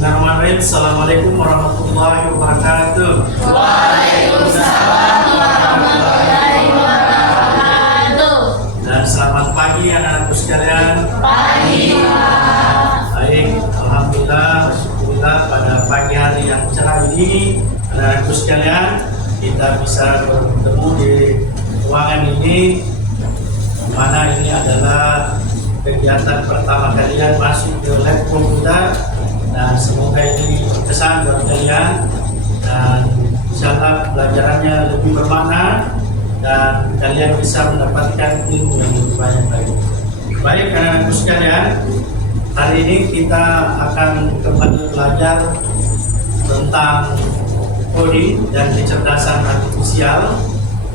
Bismillahirrahmanirrahim. Assalamualaikum warahmatullahi wabarakatuh. Waalaikumsalam warahmatullahi wabarakatuh. Dan selamat pagi anak-anakku sekalian. Pagi. Baik, alhamdulillah, syukurillah pada pagi hari yang cerah ini anak-anakku sekalian kita bisa bertemu di ruangan ini, di mana ini adalah kegiatan pertama kalian masuk ke lab komputer, dan semoga ini berkesan buat kalian dan insyaallah pelajarannya lebih bermakna dan kalian bisa mendapatkan ilmu yang lebih banyak lagi. Baik anak-anakku sekalian, hari ini kita akan kembali belajar tentang coding dan kecerdasan artifisial,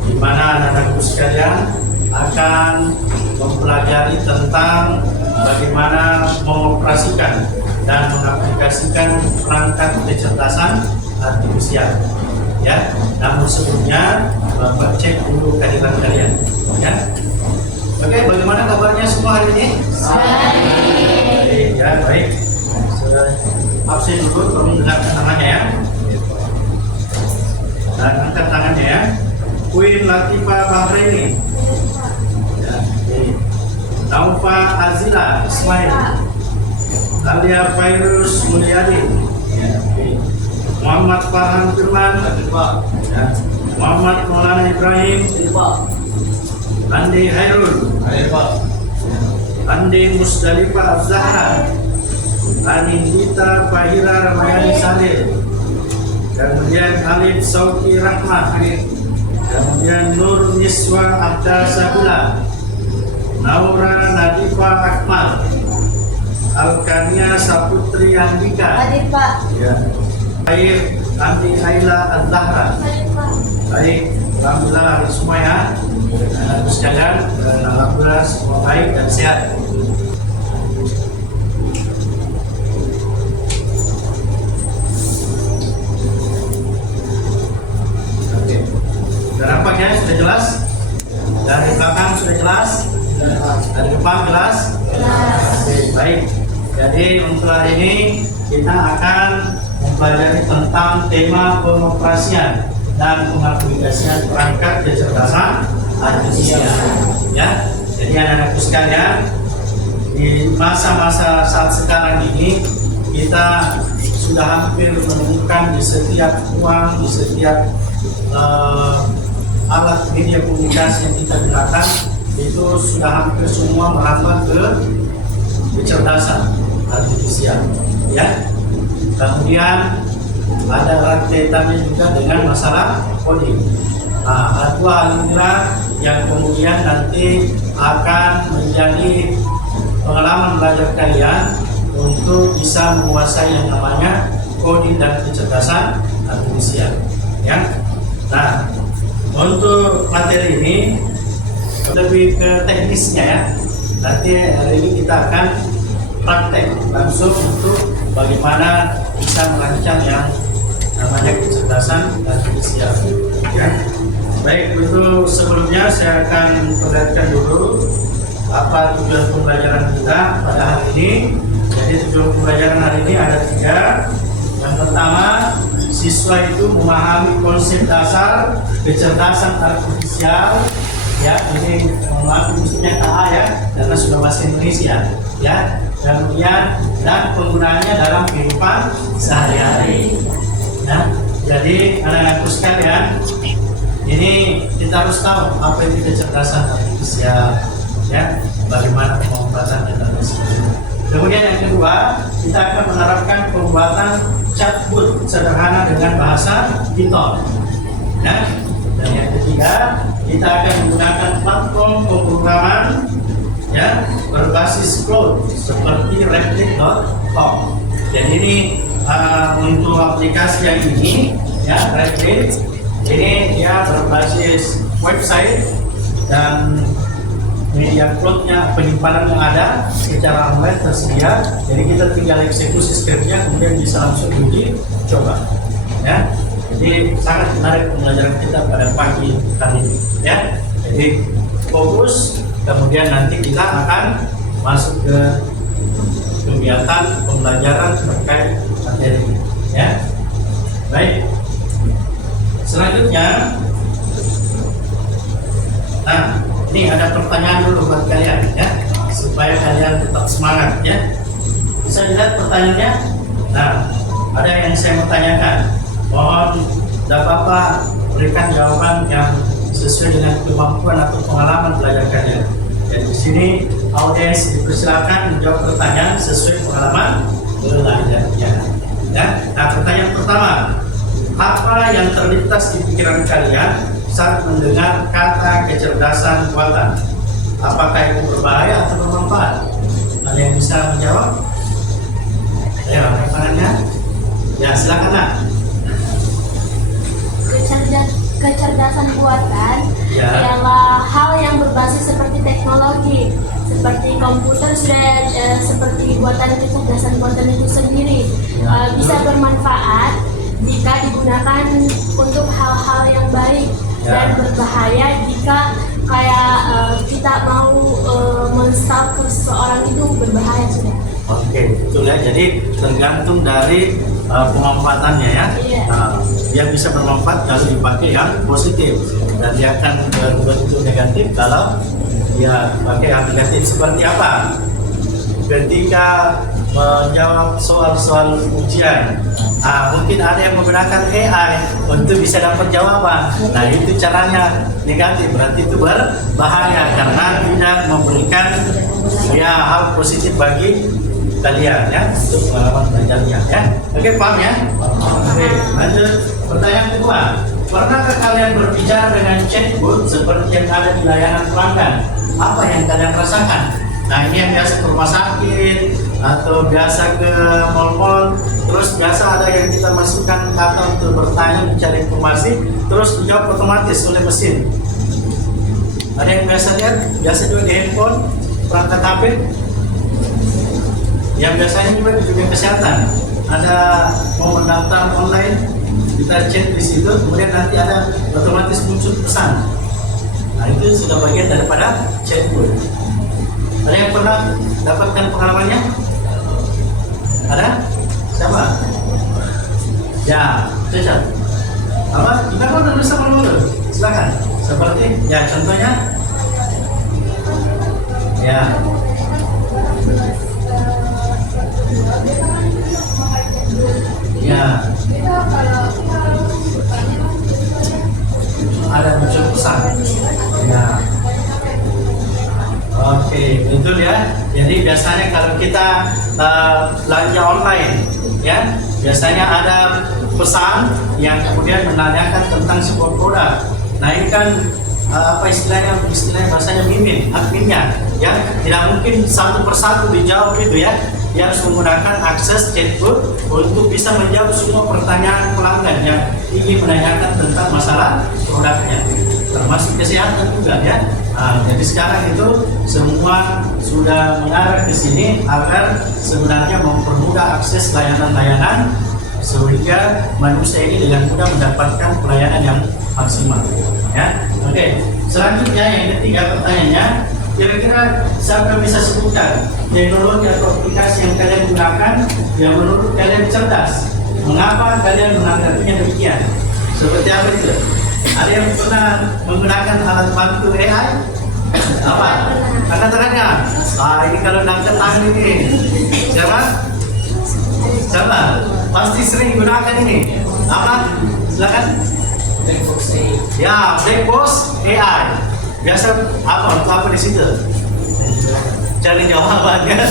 di mana anak-anakku sekalian akan mempelajari tentang bagaimana mengoperasikan dan mengaplikasikan perangkat kecerdasan artifisial. Ya, namun sebelumnya Bapak cek dulu kehadiran kalian. Ya, oke, bagaimana kabarnya semua hari ini? Baik. Ya, baik. Sudah absen dulu, tolong dengarkan tangannya ya. Dan angkat tangannya ya. Queen Latifah Bahraini. Ya, Taufa Azila Ismail. Alia Fairuz Mulyadi, ya, Muhammad Farhan Firman, ya, Muhammad Maulana Ibrahim, Andi Hairul, Andi Musdalifah Az-Zahra, Anindita Fahira Ramayani Saleh, kemudian Alif Sauki Rahmat, kemudian Nur Niswa Ahda Sabila, Naura Nadifa Akmal, Alkania Saputri Andika, ya. Baik, Andi Aila Az-Zahra. Baik, alhamdulillah hari semua ya. Anak sekalian, alhamdulillah semua baik dan sehat. Oke. Sudah nampak ya? Sudah jelas? Dari belakang sudah jelas? Dari depan jelas? Oke, baik. Jadi untuk hari ini kita akan mempelajari tentang tema pengoperasian dan pengaplikasian perangkat kecerdasan artifisial. Ya, jadi anak-anakku sekalian, di masa-masa saat sekarang ini kita sudah hampir menemukan di setiap ruang, di setiap alat media komunikasi yang kita gunakan itu sudah hampir semua merambah ke kecerdasan artifisial, ya. Kemudian ada erat kaitannya juga dengan masalah coding. Nah, dua hal inilah yang kemudian nanti akan menjadi pengalaman belajar kalian untuk bisa menguasai yang namanya coding dan kecerdasan artifisial, ya. Nah, untuk materi ini lebih ke teknisnya ya. Nanti hari ini kita akan praktek langsung untuk bagaimana bisa merancang yang namanya kecerdasan artifisial. Ya. Baik, untuk sebelumnya saya akan perlihatkan dulu apa tujuan pembelajaran kita pada hari ini. Jadi tujuan pembelajaran hari ini ada 3. Yang pertama, siswa itu memahami konsep dasar kecerdasan artifisial. Ya, ini maksudnya KA ya, karena sudah bahasa Indonesia. Ya, kemudian dan penggunaannya dalam kehidupan sehari-hari. Nah, jadi anak-anakku sekalian, ini kita harus tahu apa itu kecerdasan artifisial, ya, bagaimana pemanfaatannya dan sebagainya. Kemudian yang kedua, kita akan menerapkan pembuatan chatbot sederhana dengan bahasa Python. Nah, dan yang ketiga, kita akan menggunakan platform pemrograman ya berbasis cloud seperti Replit.com. Dan ini untuk aplikasi yang ini ya, Replit ini dia berbasis website dan media cloud-nya, penyimpanan yang ada secara online tersedia. Jadi kita tinggal eksekusi skripnya, kemudian bisa langsung uji coba. Ya, jadi sangat menarik pembelajaran kita pada pagi hari ini. Ya, jadi fokus. Kemudian nanti kita akan masuk ke kegiatan pembelajaran terkait materi. Ya, baik. Selanjutnya, nah ini ada pertanyaan dulu buat kalian ya, supaya kalian tetap semangat ya. Bisa dilihat pertanyaannya. Nah, ada yang saya mau tanyakan. Mohon dapat Bapak berikan jawaban yang sesuai dengan kemampuan atau pengalaman belajar kalian. Jadi di sini audiens dipersilakan menjawab pertanyaan sesuai pengalaman belajarnya. Ya. Nah, pertanyaan pertama, apa yang terlintas di pikiran kalian saat mendengar kata kecerdasan buatan? Apakah itu berbahaya atau bermanfaat? Ada yang bisa menjawab? Ayo, tangannya. Ya, silakan nak. Kecerdasan buatan Ya. adalah hal yang berbasis seperti teknologi, seperti komputer sudah seperti buatan kecerdasan buatan itu sendiri. Ya. Bisa bermanfaat jika digunakan untuk hal-hal yang baik, Ya. dan berbahaya jika kayak kita mau menstalker seseorang, itu berbahaya sudah. Oke, betul ya. Jadi tergantung dari pemanfaatannya ya. Iya. Nah, dia bisa bermanfaat kalau dipakai yang positif, dan dia akan berbentuk negatif kalau dia pakai yang negatif. Seperti apa? Ketika menjawab soal-soal ujian, mungkin ada yang menggunakan AI untuk bisa dapat jawaban. Nah, itu caranya negatif, berarti itu berbahaya karena tidak memberikan ya hal positif bagi kalian ya untuk pengalaman belajarnya ya. Oke, paham ya? Oke, lanjut pertanyaan kedua. Pernahkah kalian berbicara dengan chatbot seperti yang ada di layanan pelanggan? Apa yang kalian rasakan? Nah, ini yang biasa ke rumah sakit atau biasa ke mall-mall, terus biasa ada yang kita masukkan kata untuk bertanya, mencari informasi, terus dijawab otomatis oleh mesin. Ada yang biasa lihat? Biasa juga di handphone, perangkat HP. Yang biasanya juga di dunia kesehatan, ada mau mendaftar online, kita chat di situ, kemudian nanti ada otomatis muncul pesan. Nah, itu sudah bagian daripada chatbot. Ada yang pernah dapatkan pengalamannya? Ada? Siapa? Ya, cocok. Apa? Kita mau nulis sama dulu. Silakan. Seperti, ya contohnya. Ya. Ya. Ada muncul pesan. Ya. Oke, betul ya. Jadi biasanya kalau kita belanja online, ya, biasanya ada pesan yang kemudian menanyakan tentang sebuah produk. Nah, ini kan apa istilahnya bahasanya mimin, adminnya, ya, tidak mungkin satu persatu dijawab gitu ya. Dia harus menggunakan akses chatbot untuk bisa menjawab semua pertanyaan pelanggan yang ingin menanyakan tentang masalah produknya, termasuk kesehatan juga ya. Jadi sekarang itu semua sudah mengarah ke sini agar sebenarnya mempermudah akses layanan-layanan sehingga manusia ini dengan mudah mendapatkan pelayanan yang maksimal. Ya, oke. Selanjutnya yang ketiga pertanyaannya, kira-kira siapa bisa sebutkan teknologi atau aplikasi yang kalian gunakan yang menurut kalian cerdas? Mengapa kalian menanggapinya demikian? Seperti apa itu? Ada yang pernah menggunakan alat bantu AI? Apa? Angkat tangannya. Ini kalau angkat tangan ini. Siapa? Siapa? Pasti sering gunakan ini. Apa? Silakan. Ya, Black Box AI. Biasa apa di situ? Cari jawabannya.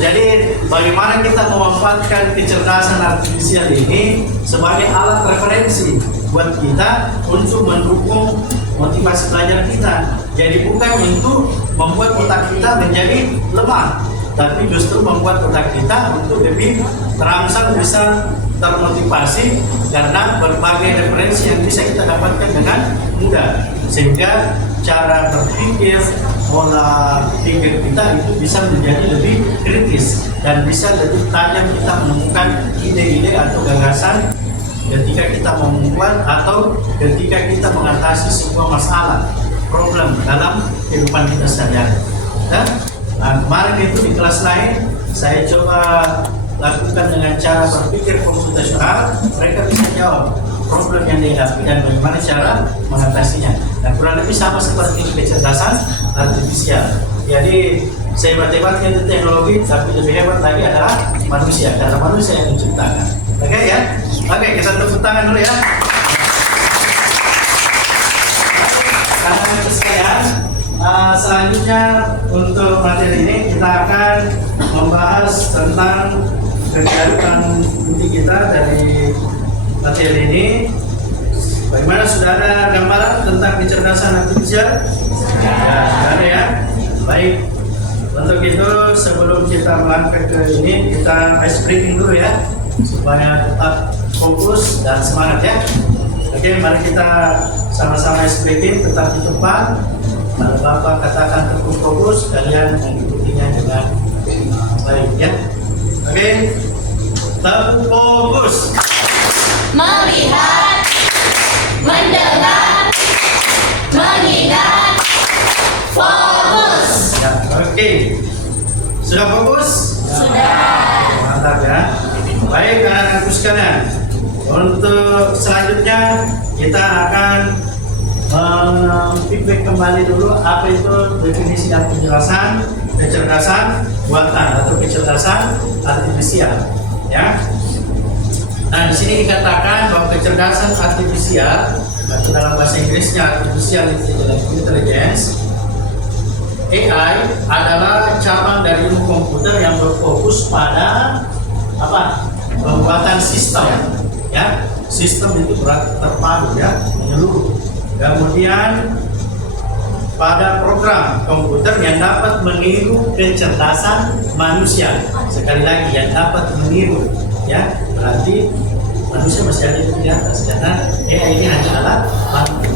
Jadi bagaimana kita memanfaatkan kecerdasan artifisial ini sebagai alat referensi buat kita untuk mendukung motivasi belajar kita. Jadi bukan untuk membuat otak kita menjadi lemah, tapi justru membuat otak kita untuk lebih terangsang, bisa termotivasi karena berbagai referensi yang bisa kita dapatkan dengan mudah, sehingga cara berpikir, pola pikir kita itu bisa menjadi lebih kritis dan bisa lebih tajam kita menemukan ide-ide atau gagasan ketika kita membuat atau ketika kita mengatasi sebuah masalah, problem dalam kehidupan kita sehari-hari. Nah, kemarin itu di kelas lain saya coba lakukan dengan cara berpikir komputasional, mereka bisa jawab problem yang dihadapi dan bagaimana cara mengatasinya. Nah, kurang lebih sama seperti kecerdasan artifisial. Jadi sehebat-hebatnya itu teknologi, tapi lebih hebat lagi adalah manusia, karena manusia yang menciptakan. Oke ya? Oke, kita tepuk tangan dulu ya. Karena sekalian, selanjutnya untuk materi ini kita akan membahas tentang kegiatan inti kita dari materi ini. Bagaimana, sudah ada gambaran tentang kecerdasan artifisial? Ya, sudah ada ya. Baik. Untuk itu sebelum kita melangkah ke ini, kita ice breaking dulu ya, supaya tetap fokus dan semangat ya. Oke, mari kita sama-sama ice breaking, tetap di tempat. Kalau Bapak katakan tetap fokus, kalian mengikutinya dengan baik ya. Oke, tetap fokus. Melihat, mendengar, mengingat, fokus. Ya, oke. Sudah fokus? Sudah. Mantap ya. Baik anak-anakku sekalian. Untuk selanjutnya kita akan feedback kembali dulu apa itu definisi dan penjelasan kecerdasan buatan atau kecerdasan artifisial. Ya. Nah, di sini dikatakan bahwa kecerdasan artifisial atau dalam bahasa Inggrisnya artificial intelligence AI adalah cabang dari ilmu komputer yang berfokus pada apa? Pembuatan sistem, ya. Sistem itu berarti terpadu ya, menyeluruh. Kemudian pada program komputer yang dapat meniru kecerdasan manusia. Sekali lagi, yang dapat meniru, ya. Berarti manusia masih ada di atas karena AI ini hanya alat bantu,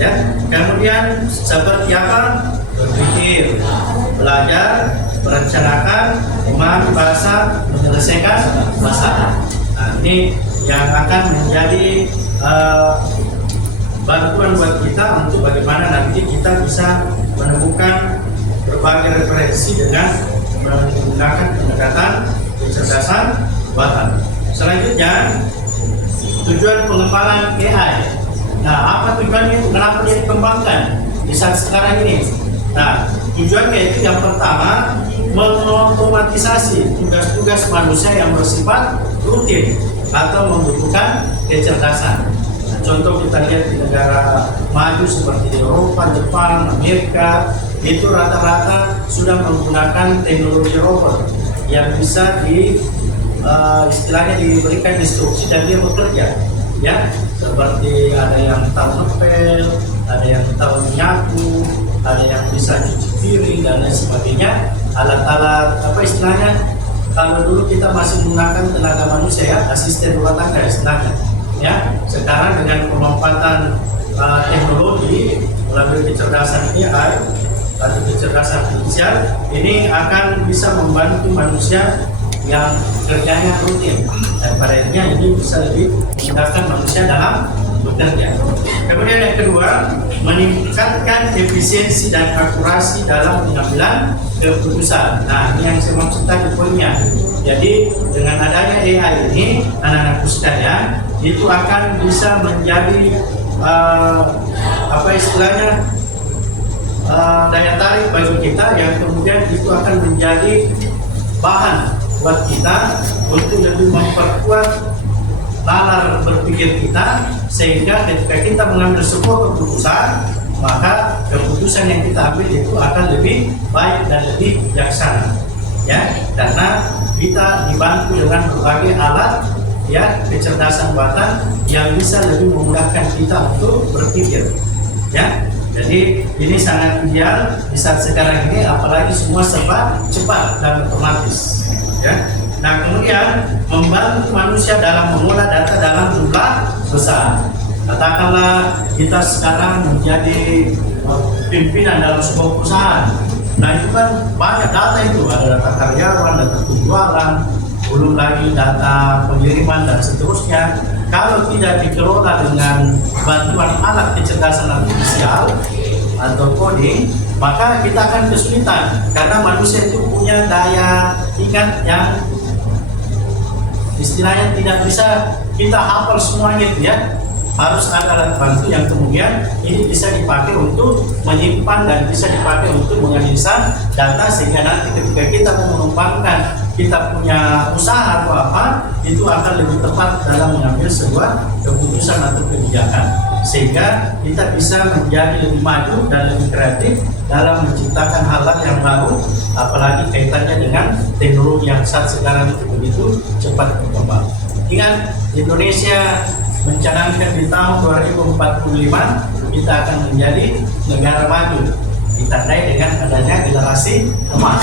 ya. Kemudian seperti apa? Berpikir, belajar, merencanakan, memahami bahasa, menyelesaikan masalah. Nah, ini yang akan menjadi bantuan buat kita untuk bagaimana nanti kita bisa menemukan berbagai referensi dengan menggunakan pendekatan kecerdasan buatan. Selanjutnya, tujuan pengembangan AI. Nah, apa tujuannya? Kenapa dia dikembangkan di saat sekarang ini? Nah, tujuannya itu yang pertama, mengotomatisasi tugas-tugas manusia yang bersifat rutin atau membutuhkan kecerdasan. Nah, contoh kita lihat di negara maju seperti di Eropa, Jepang, Amerika, itu rata-rata sudah menggunakan teknologi robot yang bisa istilahnya diberikan instruksi dan dia bekerja, ya. Seperti ada yang tahu ngepel, ada yang tahu menyapu, ada yang bisa cuci piring dan lain sebagainya. Alat-alat apa istilahnya? Kalau dulu kita masih menggunakan tenaga manusia ya, asisten rumah tangga istilahnya. Ya, sekarang dengan pemanfaatan teknologi melalui kecerdasan AI atau kecerdasan artifisial ini akan bisa membantu manusia yang kerjanya rutin, dan pada akhirnya ini bisa lebih memudahkan manusia dalam bekerja. Kemudian yang kedua, meningkatkan efisiensi dan akurasi dalam pengambilan keputusan. Nah, ini yang saya maksud tadi poinnya. Jadi dengan adanya AI ini, anak-anakku sekalian, itu akan bisa menjadi apa istilahnya daya tarik bagi kita yang kemudian itu akan menjadi bahan buat kita untuk lebih memperkuat nalar berpikir kita, sehingga ketika kita mengambil sebuah keputusan, maka keputusan yang kita ambil itu akan lebih baik dan lebih bijaksana, ya, karena kita dibantu dengan berbagai alat, ya, kecerdasan buatan yang bisa lebih memudahkan kita untuk berpikir, ya. Jadi ini sangat ideal di saat sekarang ini, apalagi semua serba cepat dan otomatis. Ya. Nah, kemudian membantu manusia dalam mengolah data dalam jumlah besar. Katakanlah kita sekarang menjadi pimpinan dalam sebuah perusahaan. Nah, itu kan banyak data itu, ada data karyawan, data penjualan, belum lagi data pengiriman dan seterusnya. Kalau tidak dikelola dengan bantuan alat kecerdasan artifisial atau coding, maka kita akan kesulitan karena manusia itu punya daya ingat yang istilahnya tidak bisa kita hafal semuanya itu ya. Harus ada alat bantu yang kemudian ini bisa dipakai untuk menyimpan dan bisa dipakai untuk menganalisa data, sehingga nanti ketika kita mau mengembangkan kita punya usaha atau apa, itu akan lebih tepat dalam mengambil sebuah keputusan atau kebijakan, sehingga kita bisa menjadi lebih maju dan lebih kreatif dalam menciptakan hal-hal yang baru, apalagi kaitannya dengan teknologi yang saat sekarang itu begitu cepat berkembang. Ingat, Indonesia mencanangkan di tahun 2045 kita akan menjadi negara maju, ditandai dengan adanya generasi emas.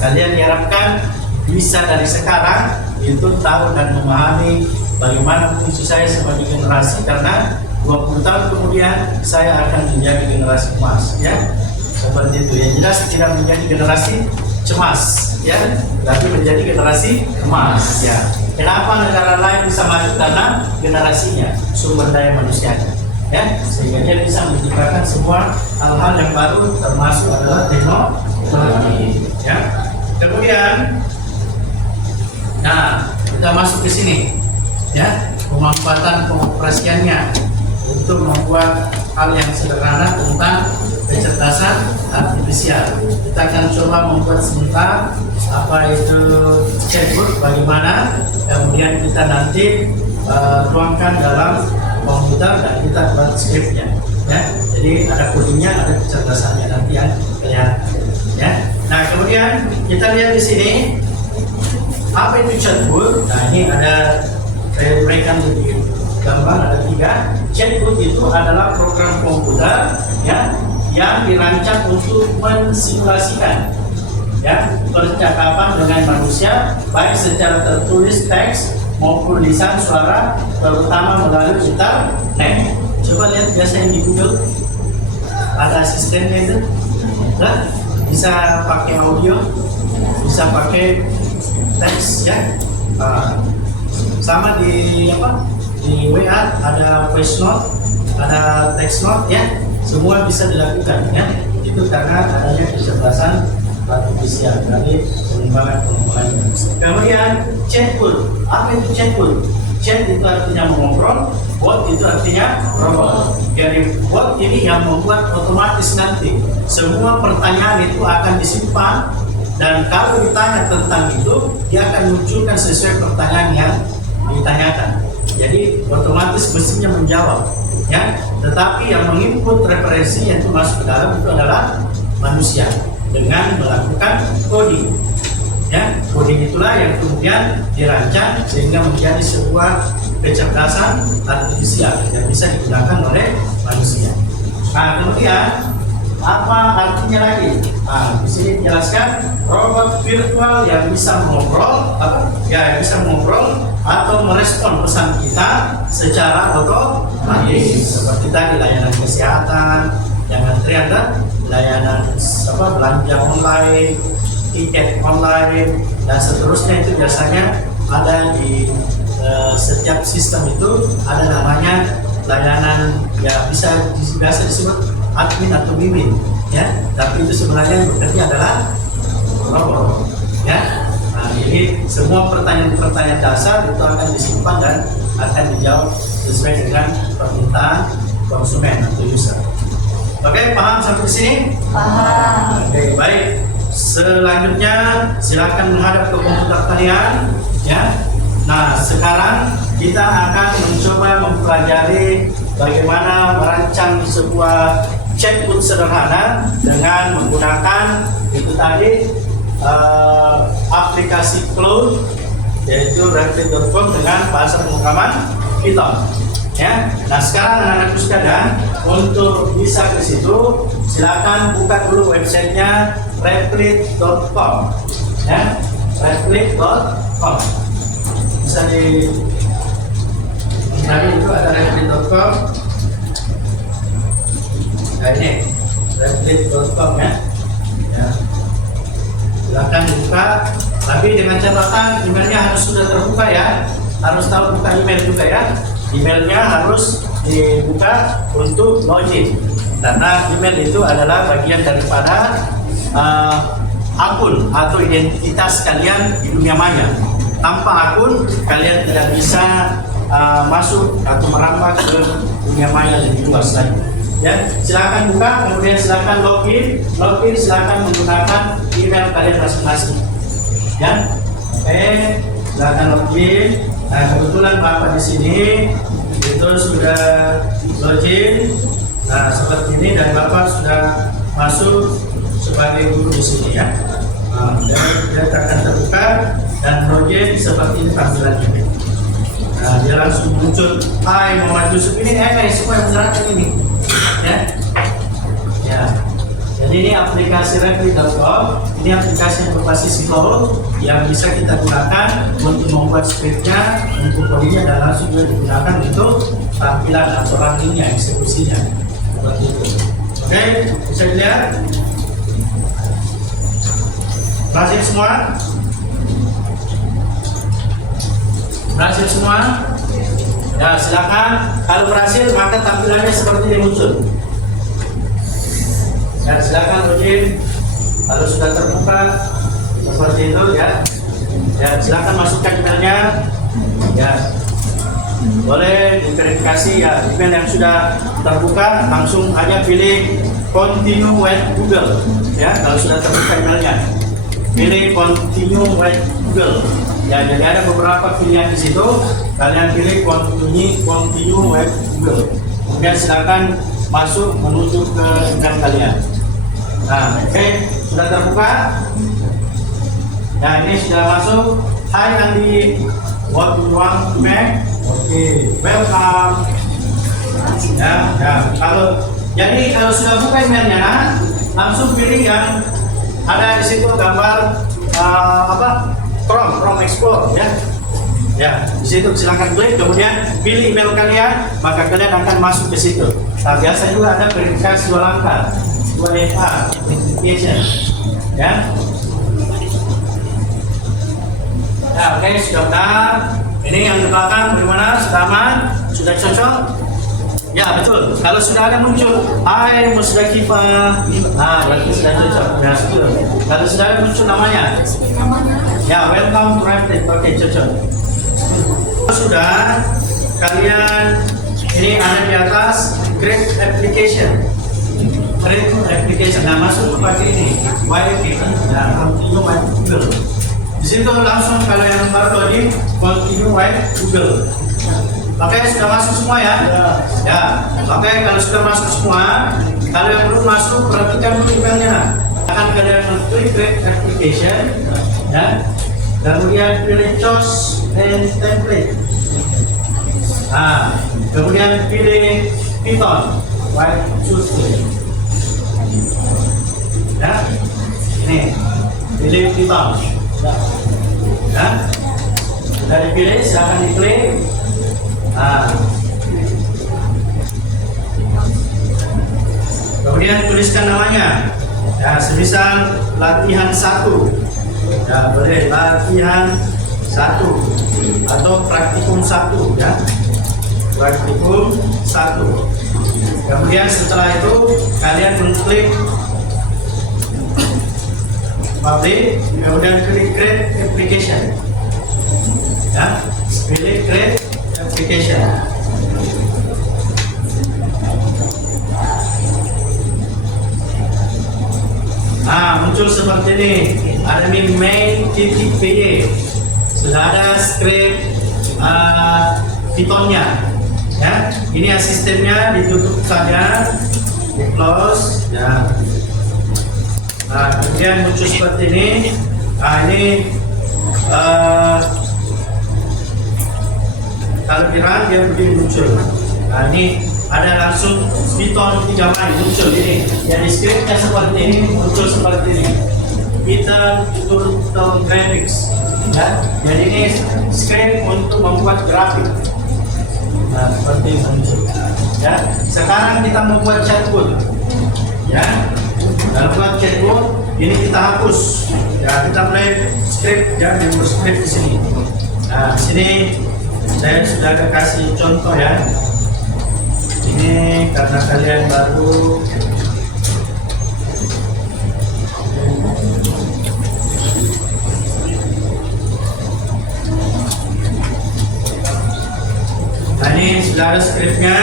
Kalian diharapkan bisa dari sekarang itu tahu dan memahami bagaimana fungsi saya sebagai generasi, karena 20 tahun kemudian saya akan menjadi generasi emas ya. Seperti itu ya, jelas tidak menjadi generasi cemas ya, tapi menjadi generasi emas ya. Kenapa negara lain bisa maju? Karena generasinya, sumber daya manusianya ya, sehingga dia bisa menciptakan semua hal-hal yang baru, termasuk adalah teknologi ya. Kemudian nah, kita masuk ke sini ya, pemanfaatan pengoperasiannya untuk membuat hal yang sederhana tentang kecerdasan artifisial. Kita akan coba membuat sebentar apa itu chatbot, bagaimana kemudian kita nanti tuangkan dalam komputer dan kita buat skripnya ya. Jadi ada kodingnya, ada kecerdasannya nanti yang kelihatan ya. Nah, kemudian kita lihat di sini apa itu chatbot. Nah, ini ada saya berikan lebih gambar, ada 3. Chatbot itu adalah program komputer ya yang dirancang untuk mensimulasikan ya percakapan dengan manusia, baik secara tertulis teks maupun lisan suara, terutama melalui internet. Coba lihat biasanya di Google ada asistennya itu, nah, bisa pakai audio, bisa pakai teks ya. Sama di apa, di WA ada voice note, ada text note ya, semua bisa dilakukan ya. Itu karena adanya kecerdasan artifisial dari pengembangan. Kemudian chatbot, apa itu chatbot? Chat itu artinya mengobrol, bot itu artinya robot. Jadi bot ini yang membuat otomatis nanti semua pertanyaan itu akan disimpan, dan kalau ditanya tentang itu dia akan munculkan sesuai pertanyaan yang ditanyakan. Jadi otomatis mesinnya menjawab ya, tetapi yang menginput referensi yang itu masuk ke dalam itu adalah manusia dengan melakukan coding ya. Coding itulah yang kemudian dirancang sehingga menjadi sebuah kecerdasan artifisial yang bisa digunakan oleh manusia. Nah, kemudian apa artinya lagi? Nah, di sini dijelaskan robot virtual yang bisa mengobrol, yang bisa mengobrol atau merespon pesan kita secara otomatis, seperti tadi layanan kesehatan, yang antrian dan layanan belanja online, tiket online dan seterusnya. Itu biasanya ada di setiap sistem itu ada namanya layanan ya, biasa disebut admin atau mimin ya, tapi itu sebenarnya yang bekerja adalah robot ya. Nah, jadi semua pertanyaan-pertanyaan dasar itu akan disimpan dan akan dijawab sesuai dengan permintaan konsumen atau user. Oke, paham sampai di sini? Paham. Oke, baik. Selanjutnya silakan menghadap ke komputer kalian ya. Nah, sekarang kita akan mencoba mempelajari bagaimana merancang sebuah chatbot sederhana dengan menggunakan itu tadi aplikasi cloud, yaitu Replit.com dengan bahasa pemrograman Python ya. Nah, sekarang anak-anakku sekalian, untuk bisa ke situ silakan buka dulu websitenya Replit.com ya. Replit.com bisa di tadi itu ada Replit.com. Nah, ini Replit.com ya. Silakan dibuka, tapi dengan catatan emailnya harus sudah terbuka ya. Harus tahu buka email juga ya. Emailnya harus dibuka untuk login, karena email itu adalah bagian daripada akun atau identitas kalian di dunia maya tanpa akun kalian tidak bisa masuk atau merambah ke dunia maya lebih luas lagi. Ya, silakan buka, kemudian silakan login, silakan menggunakan email kalian masing-masing. Ya, oke, silakan login. Nah, kebetulan Bapak di sini itu sudah login. Nah, seperti ini dan Bapak sudah masuk sebagai guru di sini ya. Nah, dia akan terbuka dan login seperti ini tampilannya. Nah, dia langsung muncul, hai Muhammad Yusuf ini, semua yang menerangkan ini. Ya. Jadi ini aplikasi Reply.com, ini aplikasi yang berbasis Flow yang bisa kita gunakan untuk membuat scriptnya, untuk codingnya dan langsung juga digunakan untuk tampilan atau rankingnya, eksekusinya seperti itu. Oke, bisa dilihat. Berhasil semua? Berhasil semua? Ya, silakan. Kalau berhasil maka tampilannya seperti ini muncul. Ya, silakan login. Kalau sudah terbuka seperti itu ya. Ya, silakan masukkan emailnya. Ya, boleh diverifikasi ya. Email yang sudah terbuka langsung hanya pilih continue with Google. Ya, kalau sudah terbuka emailnya, pilih continue with Google. Ya, jadi ada beberapa pilihan di situ. Kalian pilih continue with Google. Kemudian silakan masuk menuju ke email kalian. Nah, oke, sudah terbuka. Nah, ini sudah masuk. Hai Andi, what do you want to make? Oke, welcome. Ya, kalau sudah buka emailnya, langsung pilih yang ada di situ gambar Chrome Explore ya. Ya, di situ silakan klik, kemudian pilih email kalian, maka kalian akan masuk ke situ. Nah, biasa juga ada verifikasi 2 langkah, 2FA, verification. Ya. Ya, oke, sudah benar. Ini yang di belakang bagaimana? Sudah aman? Sudah cocok? Ya, betul. Kalau sudah ada muncul, hai Musdaqifah. Nah, berarti sudah cocok. Ya, betul. Kalau sudah ada muncul namanya. Ya, welcome to Reply. Oke, cocok. Sudah, kalian ini ada di atas create application. Create application. Nah, masuk pakai ini. YK. Nah, continue with Google. Di situ langsung kalau yang baru login, continue with Google. Oke, sudah masuk semua ya? Ya. Oke, kalau sudah masuk semua, kalau yang belum masuk, perhatikan dulu emailnya. Akan kalian klik create application, ya. Kemudian pilih choose and template. Nah, kemudian pilih Python, white choose. Ya, ini pilih Python. Ya, sudah dipilih, silahkan diklik. Nah, kemudian tuliskan namanya. Ya, semisal latihan 1. Ya, boleh latihan 1 atau praktikum 1 ya. Praktikum 1. Kemudian setelah itu kalian mengklik publish, kemudian klik create application. Ya, pilih create application. Nah, muncul seperti ini. Ada main.py. Sudah ada script Python-nya. Ya, ini asistennya ditutup saja, di close. Ya. Nah, kemudian muncul seperti ini. Nah, ini kalau dirun dia begini muncul. Nah, ini ada langsung Python 3 line muncul ini. Jadi scriptnya seperti ini, muncul seperti ini. Python tutorial graphics. Ya, jadi ini script untuk membuat grafik. Nah, seperti ini muncul. Ya, sekarang kita membuat chatbot. Ya, dalam buat chatbot ini kita hapus. Ya, kita play script ya, member script di sini. Nah, di sini saya sudah ada kasih contoh ya. Ini karena kalian baru ini sudah ada skripnya.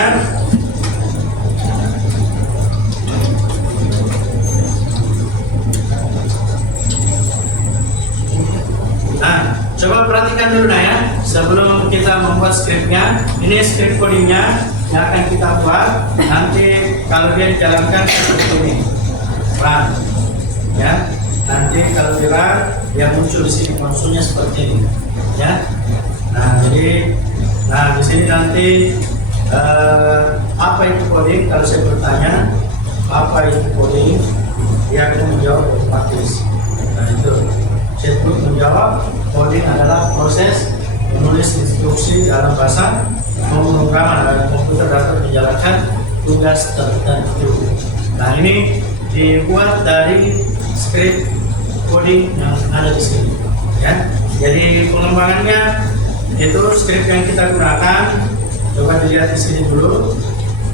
Nah, coba perhatikan dulu ya, sebelum kita membuat skripnya. Ini skrip codingnya yang akan kita buat. Nanti kalau dia dijalankan seperti ini, run, ya. Nanti kalau di run, dia muncul di sini konsolnya seperti ini, ya. Nah, jadi, di sini nanti apa itu coding? Kalau saya bertanya apa itu coding, dia akan menjawab otomatis. Nah, itu chatbot menjawab, coding adalah proses menulis instruksi dalam bahasa pemrograman dan komputer dapat menjalankan tugas tertentu. Nah, ini dibuat dari script coding yang ada di sini, ya. Jadi pengembangannya itu script yang kita gunakan. Coba dilihat di sini dulu.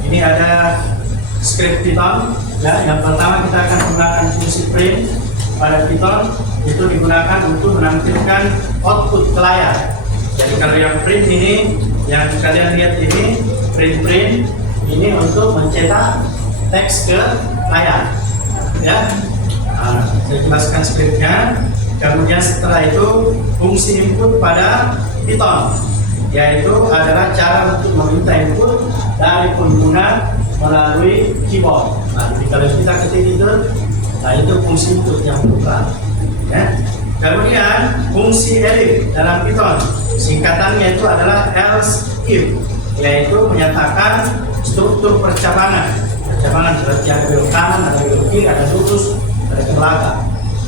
Ini ada script Python, ya. Yang pertama kita akan menggunakan fungsi print pada Python, itu digunakan untuk menampilkan output ke layar. Jadi kalau yang print ini, yang kalian lihat ini print ini untuk mencetak teks ke layar, ya. Nah, saya jelaskan scriptnya. Kemudian setelah itu fungsi input pada Python, yaitu adalah cara untuk meminta input dari pengguna melalui keyboard. Nah, jadi kalau kita ketik itu, nah itu fungsi input yang berperan, ya. Kemudian fungsi elif dalam Python, singkatannya itu adalah else if, yaitu menyatakan struktur percabangan berarti ada belok kanan, ada belok kiri, ada lurus, ada ke belakang.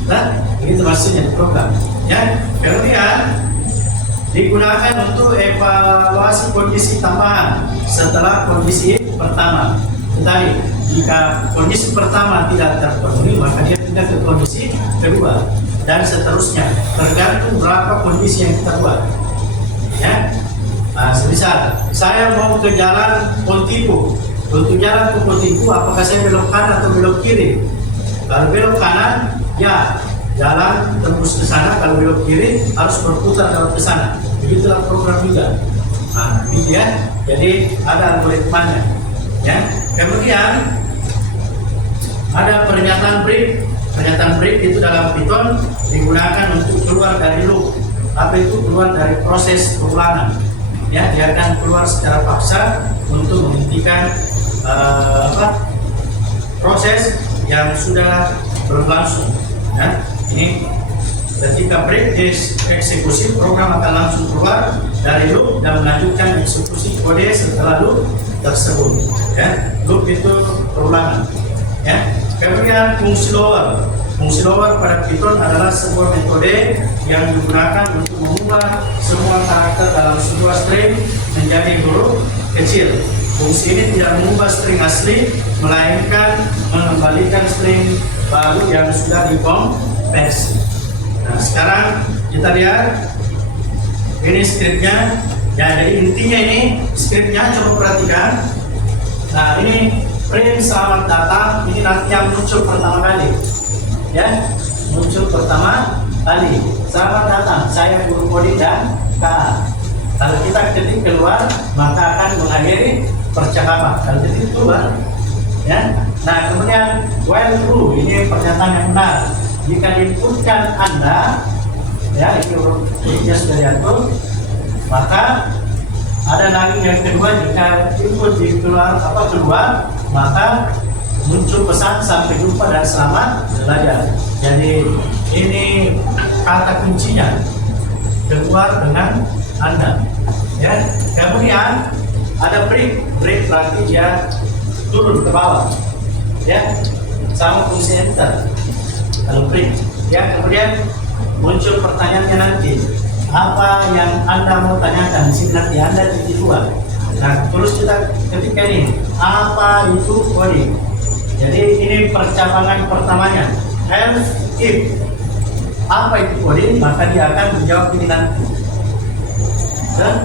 Nah, ini termasuknya di program, ya. Kemudian digunakan untuk evaluasi kondisi tambahan setelah kondisi pertama. Tadi jika kondisi pertama tidak terpenuhi, maka dia pindah ke kondisi kedua dan seterusnya, tergantung berapa kondisi yang kita buat, ya. Nah, semisal saya mau ke jalan Pontipu, untuk jalan ke Pontipu apakah saya belok kanan atau belok kiri? Kalau belok kanan, ya jalan tembus ke sana. Kalau belok kiri harus berputar lewat ke sana. Begitulah program juga. Nah, ini dia. Jadi ada algoritmanya, ya. Kemudian ada pernyataan break. Pernyataan break itu dalam Python digunakan untuk keluar dari loop. Apa itu? Keluar dari proses pengulangan. Ya, dia akan keluar secara paksa untuk menghentikan proses yang sudah berlangsung. Ya, ini ketika break eksekusi, program akan langsung keluar dari loop dan melanjutkan eksekusi kode setelah loop tersebut. Ya, loop itu perulangan. Ya. Kemudian fungsi lower. Fungsi lower pada Python adalah sebuah metode yang digunakan untuk mengubah semua karakter dalam sebuah string menjadi huruf kecil. Fungsi ini tidak mengubah string asli, melainkan mengembalikan string baru yang sudah dikonversi. Nah, sekarang kita lihat ini skripnya. Ya, jadi intinya ini skripnya, coba perhatikan. Nah, ini print selamat datang, ini nanti yang muncul pertama kali, ya, muncul pertama kali. Selamat datang, saya guru coding dan KA. Kalau kita ketik keluar, maka akan mengakhiri percakapan. Kalau ketik keluar, ya. Nah, kemudian while true, ini pernyataan yang benar. Jika diinputkan Anda, ya, ini hurufnya sudah diatur, maka ada lagi yang kedua, jika input di keluar maka muncul pesan sampai jumpa dan selamat belajar. Jadi ini kata kuncinya, keluar dengan Anda, ya. Kemudian ada break berarti dia turun ke bawah, ya, sama fungsi enter. Kalau break, ya, kemudian muncul pertanyaannya nanti, apa yang Anda mau tanyakan? Di sini nanti Anda titik dua. Nah, terus kita ketika ini, apa itu coding? Jadi ini percabangan pertamanya. Else if, apa itu coding? Maka dia akan menjawab ini nanti. Dan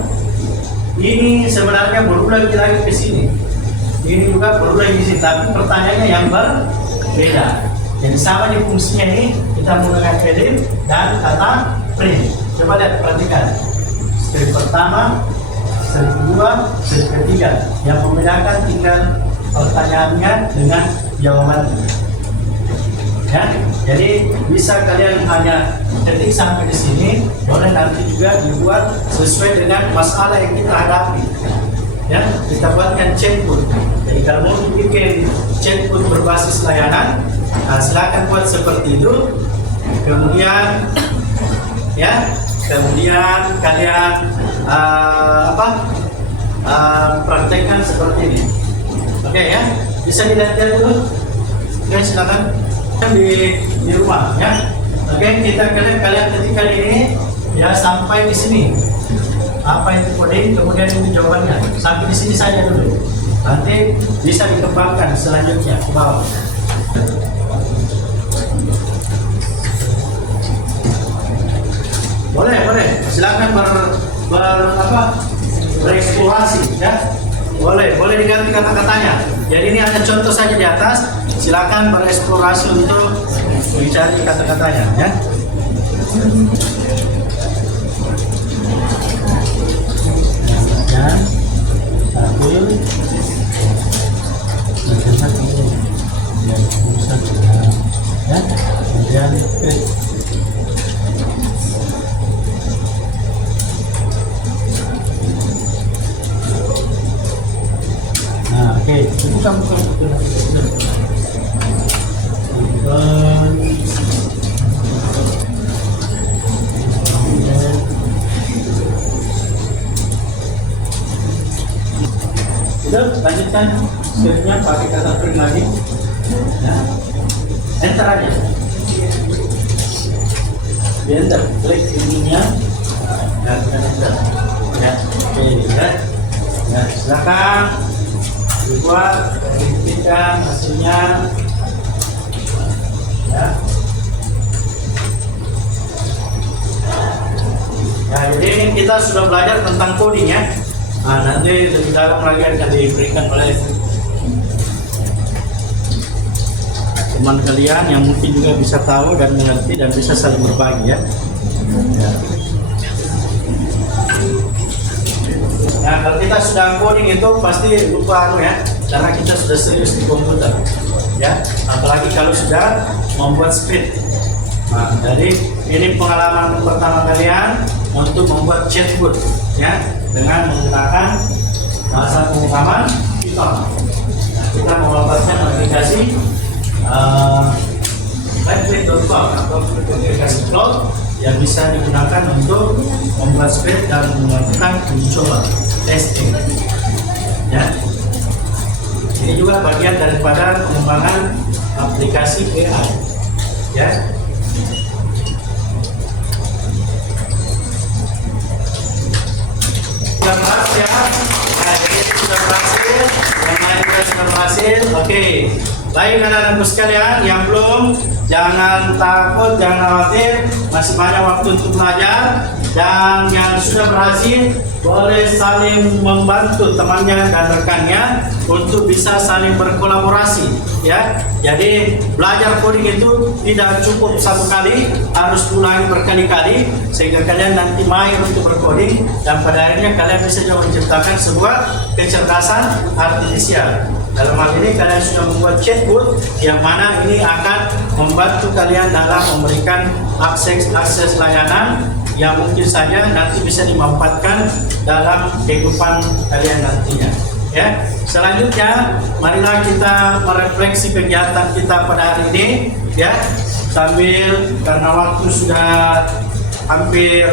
ini sebenarnya berulang lagi ke sini. Ini juga berulang di sini, tapi pertanyaannya yang berbeda. Jadi sama di fungsinya ini kita menggunakan edit dan kata print. Coba lihat, perhatikan. Script pertama, slide kedua, slide ketiga. Yang membedakan tinggal pertanyaannya dengan jawabannya. Ya, jadi bisa kalian hanya ketik sampai di sini, boleh nanti juga dibuat sesuai dengan masalah yang kita hadapi. Ya, kita buatkan chatbot. Jadi kalau mau bikin chatbot berbasis layanan, nah, silakan buat seperti itu. Kemudian, ya, kemudian kalian praktekkan seperti ini. Oke ya, bisa dilihat dulu. Oke, silakan di rumah ya. Oke, kalian ketikkan ini ya sampai di sini. Apa itu coding, kemudian itu jawabannya. Sampai di sini saja dulu. Nanti bisa dikembangkan selanjutnya ke bawah. Boleh. Silakan bereksplorasi ya. Boleh diganti kata-katanya. Jadi ini ada contoh saja di atas. Silakan bereksplorasi untuk mencari kata-katanya ya. Oke, itu kamu udah lanjutkan skripnya pakai kata print lagi ya. Enter aja di enter, klik ininya dan enter ya. Oke ya, silakan dibuat, buktikan hasilnya ya. Ya, jadi kita sudah belajar tentang coding ya. Nah, nanti lebih dalam lagi akan diberikan oleh teman kalian yang mungkin juga bisa tahu dan mengerti dan bisa saling berbagi ya. Nah, kalau kita sudah coding itu pasti lupa ya, karena kita sudah serius di komputer ya. Apalagi kalau sudah membuat script. Nah, jadi ini pengalaman pertama kalian untuk membuat chatbot ya, dengan menggunakan bahasa pemrograman Python. Nah, kita membuatkan aplikasi lightweight.com atau aplikasi cloud yang bisa digunakan untuk membuat script dan melakukan uji coba testing. Ya, ini juga bagian daripada pengembangan aplikasi AI. Ya. Sudah berhasil ya. Nah, jadi sudah berhasil, yang lain juga sudah berhasil. Oke. Baik anak-anakku sekalian, yang belum jangan takut, jangan khawatir, masih banyak waktu untuk belajar. Dan yang sudah berhasil boleh saling membantu temannya dan rekannya untuk bisa saling berkolaborasi ya. Jadi belajar coding itu tidak cukup satu kali, harus ulangi berkali-kali sehingga kalian nanti mahir untuk bercoding dan pada akhirnya kalian bisa juga menciptakan sebuah kecerdasan artifisial. Dalam hal ini kalian sudah membuat chatbot yang mana ini akan membantu kalian dalam memberikan akses layanan yang mungkin saja nanti bisa dimanfaatkan dalam kehidupan kalian nantinya. Ya, selanjutnya marilah kita merefleksi kegiatan kita pada hari ini ya, sambil karena waktu sudah hampir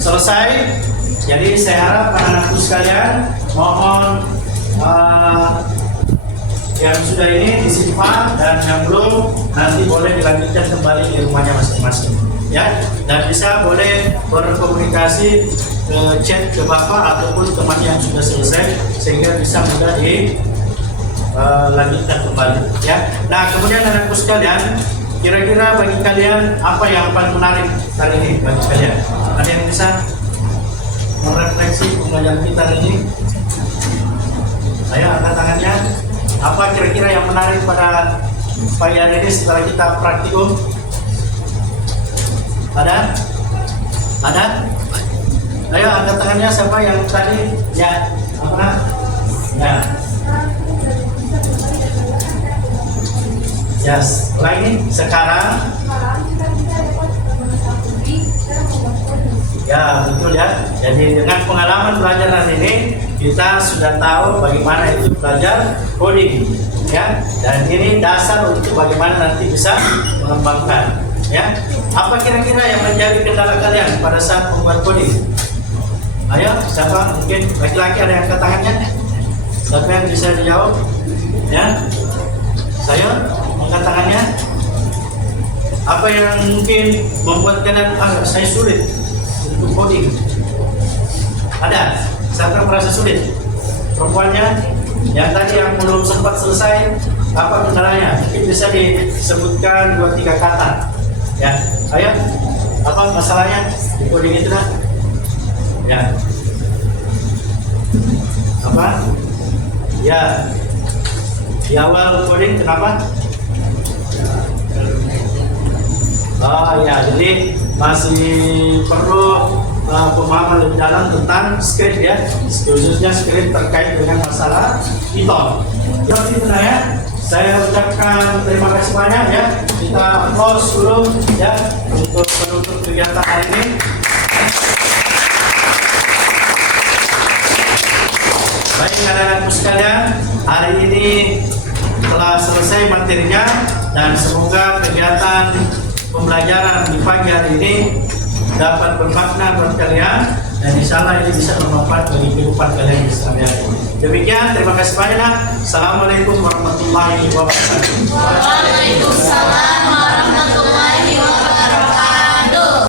selesai. Jadi saya harap anak-anakku sekalian mohon yang sudah ini disimpan dan yang belum nanti boleh dilanjutkan kembali di rumahnya masing-masing ya, dan bisa boleh berkomunikasi ke chat ke bapak ataupun teman yang sudah selesai sehingga bisa mudah dilanjutkan kembali ya. Nah, kemudian anak-anakku sekalian, kira-kira bagi kalian apa yang paling menarik hari ini bagi kalian? Ada yang bisa merefleksi pembelajaran kita hari ini? Ayo angkat tangannya. Apa kira-kira yang menarik pada pagi hari ini setelah kita praktikum? Ada? Ayo angkat tangannya siapa yang tadi? Ya, apa? Ya. Yes, lagi sekarang. Ya betul ya. Jadi dengan pengalaman pelajaran ini kita sudah tahu bagaimana itu belajar coding, ya. Dan ini dasar untuk bagaimana nanti bisa mengembangkan, ya. Apa kira-kira yang menjadi kendala kalian pada saat membuat coding? Ayo, siapa? Mungkin laki-laki ada yang angkat tangannya? Siapa yang bisa dijawab? Ya, saya angkat tangannya. Apa yang mungkin membuat kalian saya sulit untuk coding? Ada? Siapa yang merasa sulit? Perempuannya yang tadi yang belum sempat selesai, apa kendalanya? Mungkin bisa disebutkan 2-3 kata. Ya, ayo. Apa masalahnya di coding itu lah? Ya. Apa? Ya. Di awal coding kenapa? Oh ya, jadi masih perlu pemahaman lebih dalam tentang script ya, khususnya script terkait dengan masalah Python. Jadi ya, saya ucapkan terima kasih banyak ya. Kita close dulu ya untuk penutup kegiatan hari ini. Baik anak-anakku sekalian, hari ini telah selesai materinya dan semoga kegiatan pembelajaran di pagi hari ini dapat bermakna buat kalian dan insyaallah ini bisa bermanfaat bagi kehidupan kalian sehari-hari. Demikian, terima kasih banyak. Assalamualaikum warahmatullahi wabarakatuh. Waalaikumsalam.